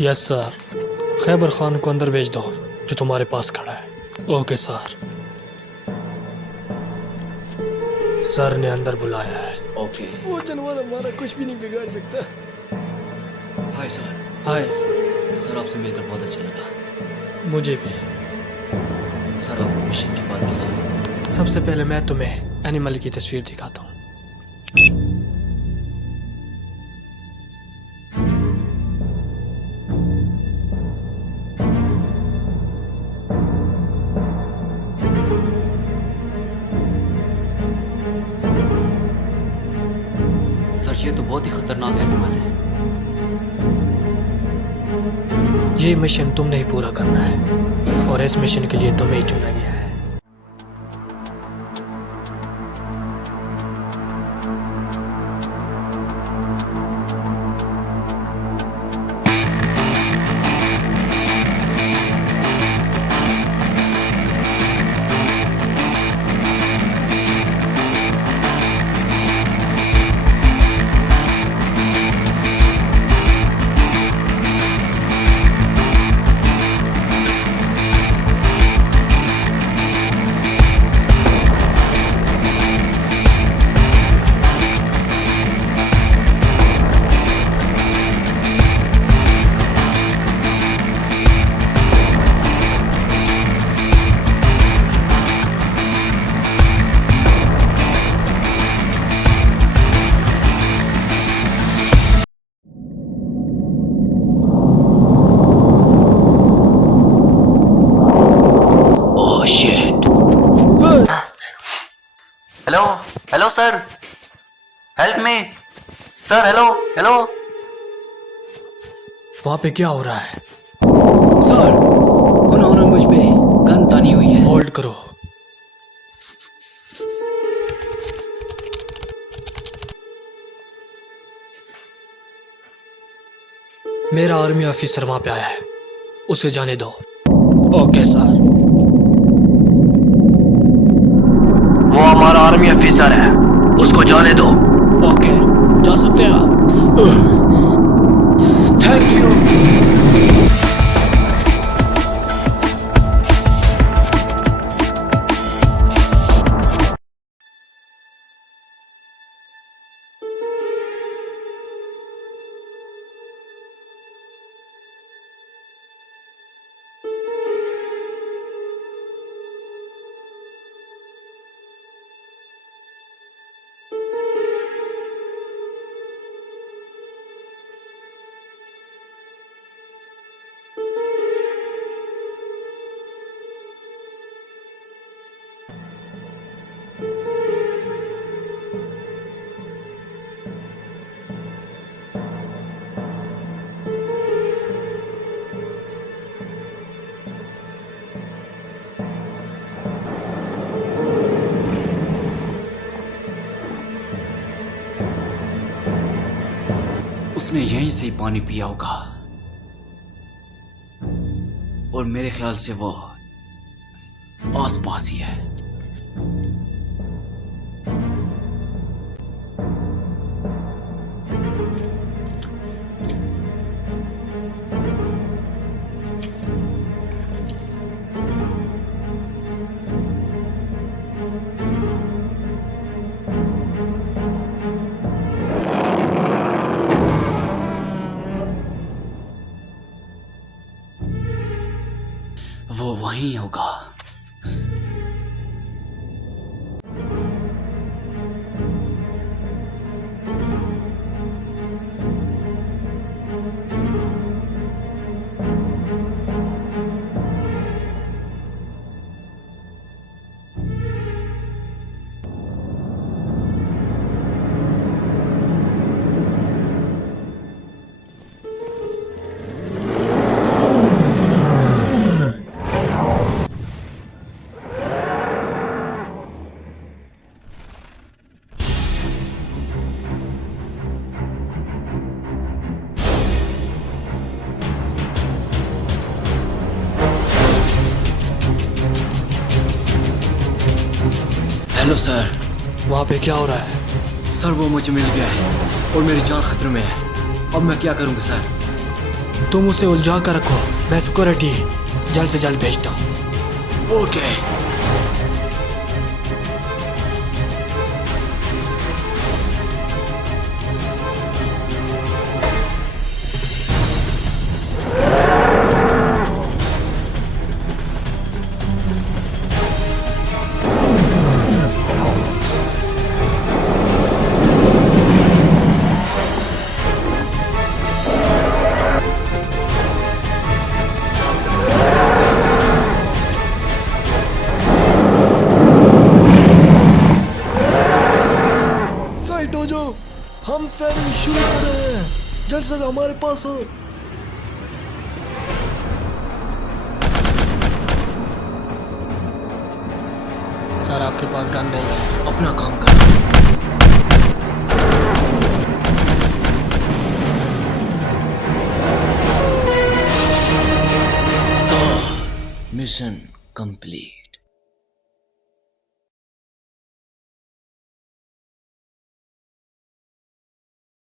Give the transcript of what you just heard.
Yes sir. Khyber Khan को अंदर भेज दो जो तुम्हारे पास खड़ा है। Okay sir. सर ने अंदर बुलाया है। ओके। वो जानवर हमारा कुछ भी नहीं बिगाड़ सकता। Hi sir. हाय। सर आपसे मिलकर बहुत अच्छा लगा। मुझे भी। सर आप मिशन की बात कीजिए। सबसे पहले मैं तुम्हें एनिमल की तस्वीर दिखाता हूँ। सर ये तो बहुत ही खतरनाक एनिमल है। ये मिशन तुमने ही पूरा करना है और इस मिशन के लिए तुम्हें ही चुना गया है। Oh shit. Hello hello sir, help me sir. Hello hello वहाँ पे क्या हो रहा है? सर उन्होंने मुझ पे गन तानी हुई है। होल्ड करो। मेरा आर्मी ऑफिसर वहां पे आया है, उसे जाने दो। Okay sir. वो हमारा आर्मी ऑफिसर है, उसको जाने दो। ओके, जा सकते हैं आप। Thank you. उसने यहीं से ही पानी पिया होगा और मेरे ख्याल से वो आस पास ही है। वो वहीं होगा। Hello sir. वहाँ पे क्या हो रहा है? सर वो मुझे मिल गया है और मेरी जान खतरे में है। अब मैं क्या करूंगा सर? तुम उसे उलझा कर रखो, मैं सिक्योरिटी जल्द से जल्द भेजता हूँ। ओके। साइड हो जाओ, हम फायरिंग शुरू कर रहे हैं, जल्द से जल्द हमारे पास आओ। सर आपके पास गन नहीं है, अपना काम करो। Sir, mission complete.